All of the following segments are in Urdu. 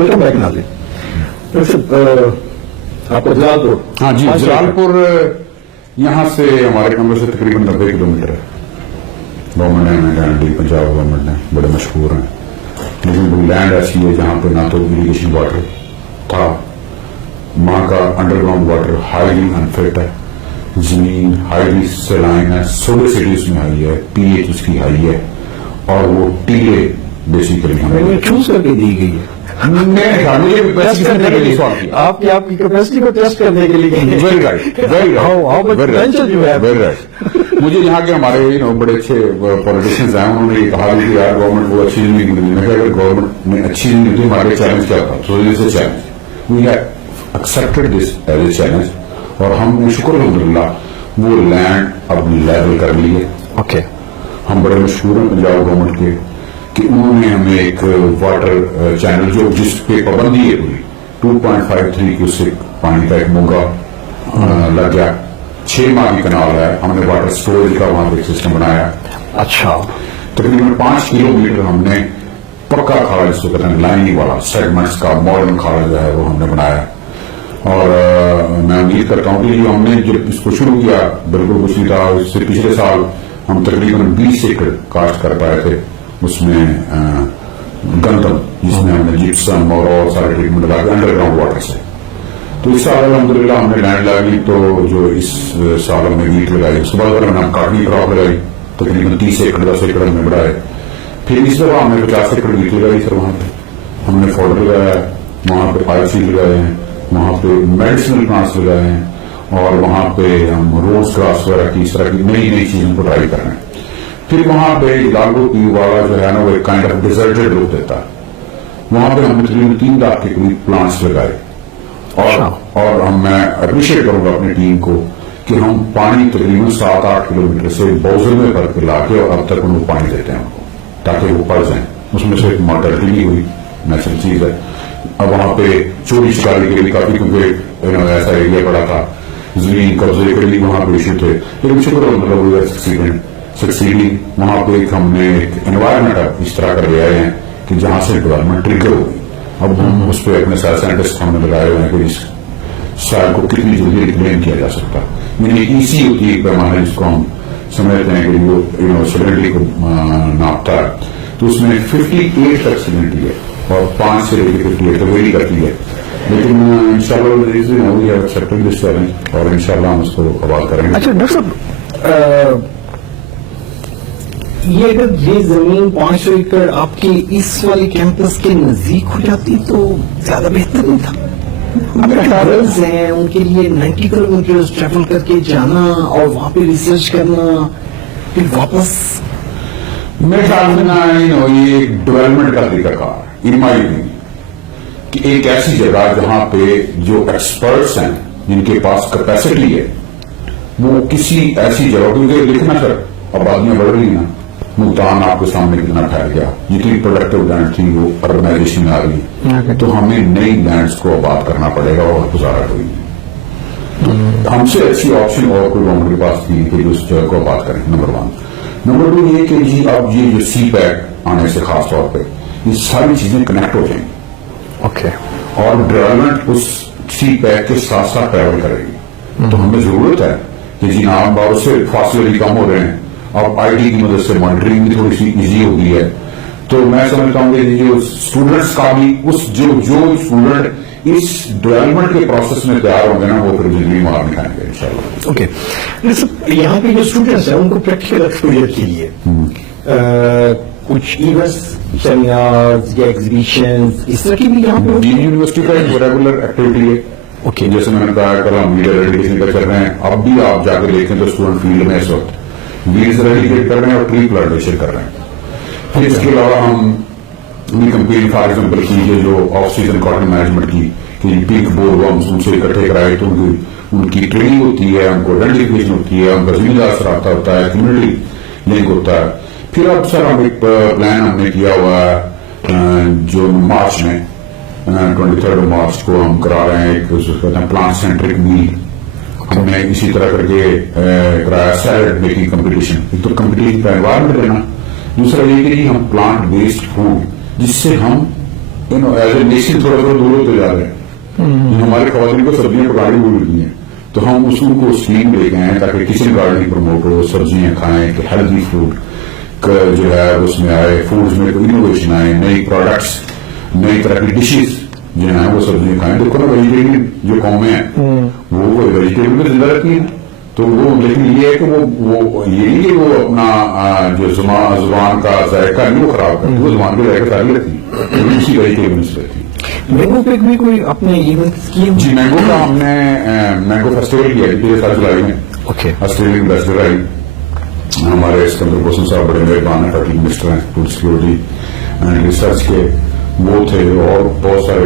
ویلکم بیک ناظرین. آپ کو جلال پور. ہاں جی, جلال پور یہاں سے ہمارے کمرے سے تقریباً 90 کلومیٹر ہے. گورنمنٹ نے پنجاب گورنمنٹ نے بڑے مشہور ہیں, لیکن وہ لینڈ ایسی ہے جہاں پہ نہ تو اریگیشن واٹر تھا, وہاں کا انڈر گراؤنڈ واٹر ہائیلی انفٹ ہے, زمین ہائیلی سیلائن ہے, سولیسٹی اس میں ہائی ہے, پی ایچ اس کی ہائی ہے, اور وہ ٹیلے بیسیکلی ہمیں چوز کر کے دی گئی ہے. آپ کی کیپیسٹی کو ٹیسٹ کرنے کے لیے. Very right, very right. مجھے یہاں کے ہمارے بڑے اچھے پولیٹیشینز ہیں, انہوں نے یہ کہا کہ یار گورنمنٹ کو اچھی نہیں ملی. میں اگر گورنمنٹ نے اچھی نہیں ملی ہمارے چیلنج کیا تھا, so this a challenge, we have accepted this as a challenge, اور ہم نے شکر الحمدللہ وہ لینڈ اب لیول کر لی ہے. اوکے, ہم بڑے مشہور ہیں پنجاب گورنمنٹ کے کہ انہوں نے ہمیں ایک واٹر چینل جو جس پہ پابندی ہے پوری 2.53 کیوسک پانی کا ایک موگا لگ گیا, 6 ماہ کی کنال ہے, ہم نے واٹر اسٹوریج کا وہاں پہ سسٹم بنایا. اچھا, تقریباً 5 کلومیٹر ہم نے پکا کھاڑا جس کو کہتے ہیں لائننگ والا سیگمنٹس کا ماڈرن کھاڑا جو ہے وہ ہم نے بنایا. اور میں امید کرتا ہوں کہ جو ہم نے جب اس کو شروع کیا بالکل کچھ نہیں تھا. اس سے پچھلے سال ہم تقریباً 20 ایکڑ کاشت کر پائے تھے, اس میں گندم جس میں ہم نے جپسم اور سارے ٹریٹمنٹ لگا کے انڈر گراؤنڈ واٹر سے. تو اس سال الحمدللہ ہم نے لینڈ لگائی, تو جو اس سال ہم نے ویٹ لگائی, اس کے بعد ہم نے کاٹنی کراپ لگائی تقریباً 30 ایکڑ 10 ایکڑ ہم نے بڑھائے. پھر اس دفعہ ہم نے 50 ایکڑ ویٹ لگائی سر. وہاں پہ ہم نے فوڈر لگایا, وہاں پہ پائپ سیڈ لگائے ہیں, وہاں پہ میڈیسنل پلانٹس لگائے ہیں, اور وہاں پہ ہم روز کراس وغیرہ کی اس طرح کی نئی نئی چیزوں کو ٹرائی کر رہے ہیں. پھر وہاں پہ لاگو کی والا جو ہے نا وہ ایک کائنڈ آف ڈیزرٹڈ لک دیتا ہے, وہاں پہ ہم نے تقریباً 3 لاکھ کے قریب پلانٹس لگائے. اور میں اپریشیٹ کروں گا اپنی ٹیم کو کہ ہم پانی تقریباً 7-8 کلومیٹر سے بوزل میں بھر کے لا کے اور اب تک ان کو پانی دیتے ہیں ان کو تاکہ وہ پڑ جائیں. اس میں سے ایک مارٹلٹی نہیں ہوئی, نیچرل چیز ہے. اب وہاں پہ چوری چکاری کے لیے کافی کیونکہ ایسا ایریا پڑا تھا, زمین قبضے کے لیے وہاں پہ ایشو تھے, لیکن شکر الحمدللہ سکسیڈنگ. وہاں پہ ہم نے ایک انوائرمنٹ اس طرح کر لے آئے ہیں کہ جہاں سے ڈیولپمنٹ ٹریگر ہوگی. اب ہم اس پہ اپنے سائنس سائنٹسٹ ہم نے لگائے ہوئے ہیں کہ اس سائل کو کتنی جلدی ریکلیم کیا جا سکتا. یعنی ایسی ہوتی ہے ایک پیمانہ جس کو ہم سمجھتے ہیں کہ وہ سیلنٹی کو ناپتا ہے, تو اس میں 58 تک سیلنٹی ہے اور 5 سے لے کے 58 تک ویری کرتی ہے. لیکن انشاءاللہ اور انشاءاللہ ہم اس کو آباد کریں گے. اچھا ڈاکٹر صاحب, یہ اگر یہ زمین 500 ایکڑ آپ کے اس والے کیمپس کے نزدیک ہو جاتی تو زیادہ بہتر نہیں تھا. اب ٹریولز ہیں ان کے لیے 90 کلومیٹر ٹریول کر کے جانا اور وہاں پہ ریسرچ کرنا پھر واپس. میرے خیال میں یہ ایک ڈیولپمنٹ کا طریقہ کار ان مائی اوپینین کہ ایک ایسی جگہ جہاں پہ جو ایکسپرٹس ہیں جن کے پاس کیپیسٹی ہے وہ کسی ایسی جگہ, کیونکہ لکھنا سر آبادیاں بڑھ رہی ہیں, ملتان آپ کے سامنے کتنا ٹھہر گیا, جتنی پروڈکٹیو لینڈ تھی وہ اربنائزیشن میں آ گئی, تو ہمیں نئی لینڈز کو آباد کرنا پڑے گا اور گزارا ہوئی. ہم سے ایسی آپشن اور کوئی گورنمنٹ کے پاس تھی کہ اس جگہ کو آباد کریں. نمبر 1. نمبر 2 یہ کہ جی اب یہ جو سی پیک آنے سے خاص طور پہ یہ ساری چیزیں کنیکٹ ہو جائیں گی. اوکے, اور ڈیولپمنٹ اس سی پیک کے ساتھ ساتھ ٹریول کرے گی. تو ہمیں ضرورت ہے کہ جی ہاں بہت سے فاصلے بھی کم ہو رہے ہیں, اب آئی ٹی کی مدد سے مانیٹرنگ بھی تھوڑی سی ایزی ہو گئی ہے. تو میں سمجھتا ہوں کہ جو اسٹوڈنٹس کا بھی اس جو اسٹوڈنٹ اس ڈیولپمنٹ کے پروسیس میں تیار ہوں گے نا وہ پھر زندگی مار نہیں کھائیں گے انشاءاللہ. اوکے, یہاں کے جو اسٹوڈنٹس ہیں ان کو پریکٹیکل ایکسپوجر کے لیے کچھ ایونٹس, سیمینارز یا ایگزیبیشنز اس طرح کی بھی یہاں پہ یونیورسٹی کا ایک ریگولر ایکٹیویٹی ہے. اوکے, جیسے میں نے کہا کل ہم میڈیا ایجوکیشن کا کر رہے ہیں, اب بھی آپ جا کے دیکھیں تو اسٹوڈنٹ فیلڈ میں اس وقت ویلز ریڈیکیٹ کر رہے ہیں اور ٹری پلانٹیشن کر رہے ہیں. پھر اس کے علاوہ ہم کمپین فار ایگزامپل کی جو آف سیزن کاٹن مینجمنٹ کی کہ پنک بور ورمز ان سے اکٹھے کرائے تو ان کی ٹریننگ ہوتی ہے, ان کو آئیڈینٹیفیکیشن ہوتی ہے, ان کا زمیندار سے رابطہ ہوتا ہے, کمیونٹی لنک ہوتا ہے. پھر اب سر ہم ایک پلان ہم نے کیا ہوا ہے جو مارچ میں 23 مارچ کو ہم کرا رہے ہیں ایک پلانٹ سینٹرک میل. ہم نے اسی طرح کر کے کرایا سیلڈ میکنگ کمپٹیشن. ایک تو کمپٹیشن کا انوائرمنٹ دینا, دوسرا یہ کہ ہم پلانٹ بیسڈ فوڈ جس سے ہم ایز اے نیشن تھوڑا تھوڑا دور ہوتے جا رہے ہیں. ہمارے خواتین کو سبزیاں پکانے بھول گئی ہیں, تو ہم اصول کو اسکیم لے گئے ہیں تاکہ کچن گارڈننگ پروموٹ ہو, سبزیاں کھائیں, کہ ہیلدی فوڈ جو ہے اس میں آئے, فوڈز میں کوئی انوویشن آئے, نئی پروڈکٹس, نئی طرح کی ڈشز جو ہیں وہ سبزیاں کھائیں. دیکھو نا ویجیٹیرین جو قومیں ہیں وہ ویجیٹیرین میں زندہ رہتی ہیں, تو وہ لیکن یہ ہے کہ وہ یہ نہیں کہ وہ اپنا جو زبان کا ذائقہ نہیں وہ خراب کرتی, وہ زبان کا ذائقہ ساری رہتی ہے, وہ اسی ویجیٹیرین سے رہتی ہے. مینگو پک بھی کوئی اپنے ایونٹ کیے؟ جی مینگو کا ہم نے مینگو فیسٹیول کیا پچھلے سال جولائی میں. آسٹریلین ایمبیسڈر آئی ہمارے اسکندر حسن صاحب, بڑے مہربان ہیں, ٹرکی منسٹر ہیں فوڈ سیکورٹی اینڈ ریسرچ کے, وہ تھے, اور بہت سارے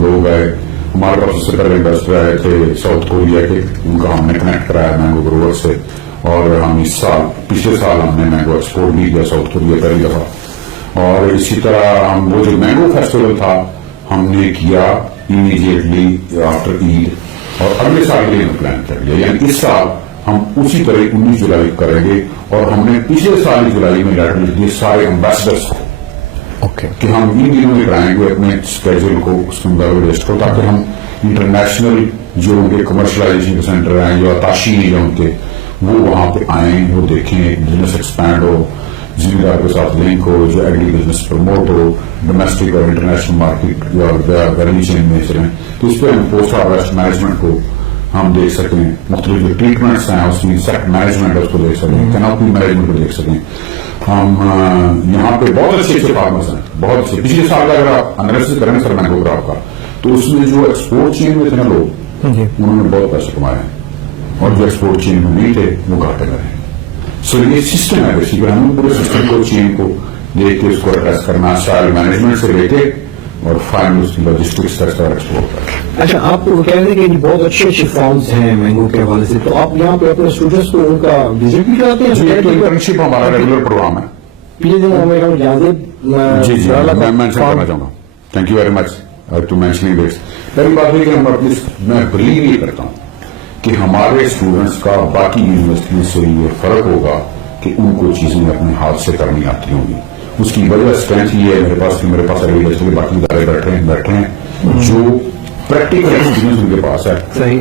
لوگ آئے. ہمارے پاس اس سے پہلے ایمبیسڈر آئے تھے ساؤتھ کوریا کے, ان کا ہم نے کنیکٹ کرایا مینگو گروور سے, اور ہم اس سال پچھلے سال ہم نے مینگو ایکسپورٹ بھی کیا ساؤتھ کوریا پہلی دفعہ. اور اسی طرح ہم وہ جو مینگو فیسٹیول تھا ہم نے کیا امیڈیٹلی آفٹر عید, اور اگلے سال کے لیے پلان کر لیا, یعنی اس سال ہم اسی طرح 19 جولائی کریں گے. اور ہم نے پچھلے سال جولائی میں لیٹر لکھ دیے سارے امبیسڈرس کو کہ ہم ان دنوں میں کرائیں گے اپنے اسکیجول کو, اس کے مطابق لسٹ کو, تاکہ ہم انٹرنیشنل جو ان کے کمرشلائزیشن کے سینٹر ہیں جو آتاشی ہیں ان کے, وہ وہاں پہ آئیں, وہ دیکھیں, بزنس ایکسپینڈ ہو, ذمہ دار کے ساتھ لنک ہو, جو ایگری بزنس پروموٹ ہو, ڈومیسٹک اور انٹرنیشنل مارکیٹ ویلیو چین میں چلیں. تو اس پہ ہم پوسٹ ہارویسٹ مینجمنٹ کو ہم دیکھ سکیں, مختلف جو ٹریٹمنٹس ہیں اس کی سیکٹ مینجمنٹ اس کو دیکھ سکیں, کینوپی مینجمنٹ کو دیکھ سکیں. ہم یہاں پہ بہت اچھے فارمرس ہیں, بہت اچھے. پچھلے سال کا اگر آپ انالیسس کریں سر مینگو کراپ کا, تو اس میں جو ایکسپورٹ چین میں تھے نا لوگ, انہوں نے بہت پیسے کمائے, اور جو ایکسپورٹ چین میں نہیں تھے وہ گھاٹے میں رہے. سو یہ سسٹم ہے بیسیکلی, ہم پورے سسٹم کو, چین کو دیکھ کے اس کو ایڈریس کرنا, سائل مینجمنٹ سے لے کے اور فائنل اس کی لاجسٹکس تک اور ایکسپورٹ کرنا. اچھا, آپ کو کہہ رہے ہیں کہ بہت اچھے فارمز ہیں مینگو کے حوالے سے, تو آپ یہاں پہ اپنے اسٹوڈنٹس کو ان کا وزٹ بھی کراتے ہیں؟ جی, تو انٹرنشپ ہمارا ریگولر پروگرام ہے. پچھلے دن ہمیں جی جی میں مینشن کرنا چاہوں گا. Thank you very much to mentioning this. پہلی بات ہے کہ ہم اپنی, میں بلیو یہ کرتا ہوں کہ ہمارے اسٹوڈنٹس کا باقی یونیورسٹیوں سے یہ فرق ہوگا کہ ان کو چیزیں اپنے ہاتھ سے کرنی آتی ہوں گی. اس کی وجہ اسٹرینتھ یہ ہے میرے پاس ایگریکلچر کے باقی ادارے بیٹھے ہیں جو پریکٹیکل ایکسپیرینس ان کے پاس ہے,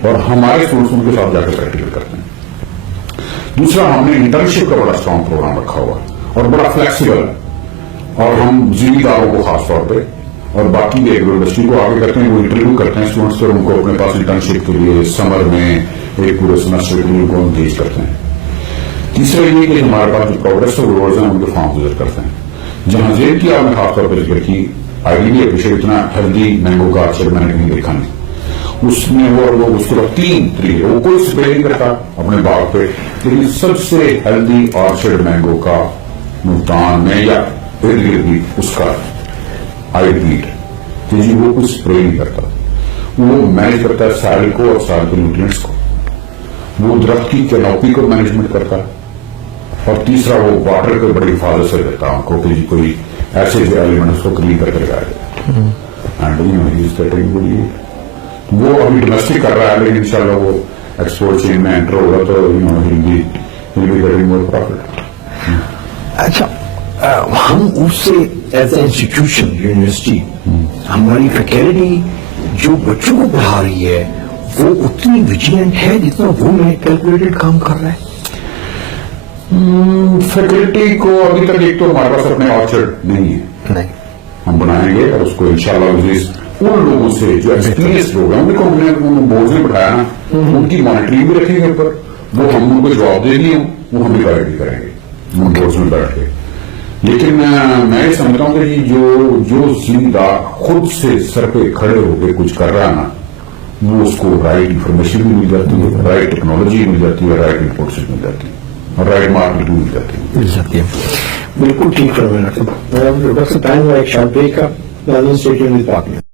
اور ہمارے اسٹوڈنٹس ان کے ساتھ جا کے پریکٹیکل کرتے ہیں. دوسرا, ہم نے انٹرنشپ کا بڑا اسٹرانگ پروگرام رکھا ہوا اور بڑا فلیکسیبل, اور ہم ذمہ داروں کو خاص طور پہ اور باقی یونیورسٹی کو آگے کرتے ہیں, وہ انٹرویو کرتے ہیں اسٹوڈنٹس اور ان کو اپنے پاس انٹرنشپ کے لیے سمر میں ایک پورے سیمسٹر کے لیے ان کو انگیج کرتے ہیں. تیسرا یہ کہ ہمارے پاس جو پروگریس روڈز ہیں ان کے فارم وزٹ کرتے ہیں. جہاں زیر کی آپ نے خاص طور پہ ذکر کی, آئی ڈی اپریشیٹ اتنا ہیلدی مینگو کا آرچرڈ میں نے کہیں دیکھا نہیں. اس میں وہ اس کو 3 طریقے, وہ کوئی اسپرے نہیں کرتا اپنے باغ پہ, لیکن سب سے ہیلدی آرچرڈ مینگو کا ملتان میں یا ارد گرد بھی اس کا آئی ریپیٹ کہ جی وہ کچھ اسپرے نہیں کرتا, وہ مینج کرتا ہے سائل کو اور سائل کے نیوٹرینٹس کو, وہ درخت کی کینوپی کو مینجمنٹ کرتا ہے, اور تیسرا وہ واٹر کو بڑی حفاظت سے دیتا ہے ان کو کہ جی کوئی ایسے جو ایلیمنٹس کو کلین کر کے لگایا جائے. وہ ابھی ڈومیسٹک کر رہا ہے, لیکن انشاءاللہ وہ ایکسپورٹ چین میں انٹر ہوگا تو مور پروفٹ. اچھا, ہم اس سے ایز اے انسٹیٹیوشن یونیورسٹی, ہماری فیکلٹی جو بچوں کو پڑھا رہی ہے وہ اتنی ویجیلنٹ ہے جتنا وہ میں کیلکولیٹڈ کام کر رہا ہے؟ فیکلٹی کو ابھی تک ایک تو ہمارے پاس اپنے آرچرڈ نہیں ہے, ہم بنائیں گے, اور اس کو انشاءاللہ ان لوگوں سے جو ایکسپیرینس لوگ ہیں ان کو ہم نے بورڈ میں بٹھایا نا, ان کی مانیٹرنگ بھی رکھیں گے اوپر, وہ ہم ان کو جواب دے دیے وہ ہم بھی گائیڈ بھی کریں گے بورڈ میں بیٹھ کے. لیکن میں یہ سمجھتا ہوں کہ جو ذمہ دار خود سے سر پہ کھڑے ہو کے کچھ کر رہا ہے نا, وہ اس کو رائٹ انفارمیشن بھی مل جاتی ہے, رائٹ ٹیکنالوجی مل جاتی ہے, رائٹ انپوٹس مل جاتی ہے, اور رائٹ مارکیٹ بھی مل جاتی ہے. بالکل ٹھیک ہے ڈاکٹر صاحب. ٹائم ہوا ایک شارٹ بریک کا.